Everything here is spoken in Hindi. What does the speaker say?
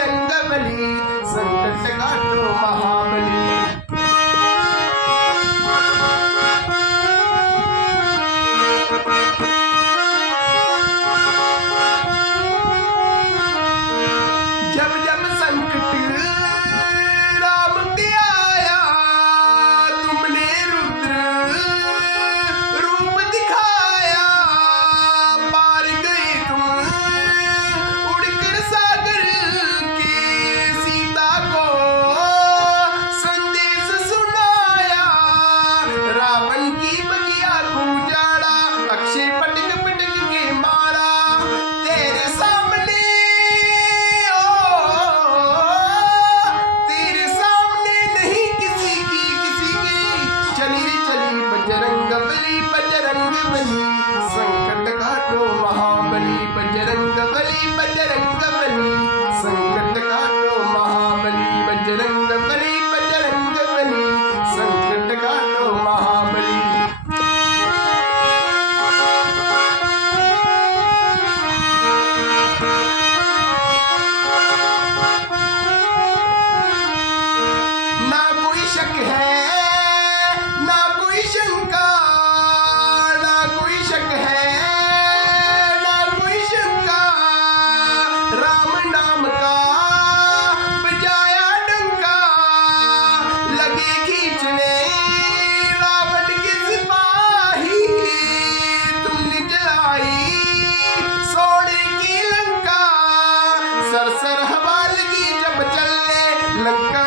बजरंग बली, संकट काटो महाबली। जब जब संकट राम के आया, तुमने रुद्र रूप दिखाया। पार गए तुम उड़कर सागर के, सीता को संदेश सुनाया। रावण की बगिया को उजाड़ा, अक्षय पटक पटक के मारा। तेरे सामने तेरे सामने नहीं किसी की चली चली बजरंग बली, बजरंग बली, संकट काटो महाबली। बजरंग बली, बजरंग बली, संकट काटो महाबली। बजरंग बली, बजरंग बली, संकट काटो महाबली। ना कोई शक है ना कोई शंका, ना कोई शक है ना कोई शंका। राम नाम का बजाया डंका, लगे खींचने रावण के सिपाही। तुमने जलाई सोने की लंका, सरसर हवा लगी जब चलने लंका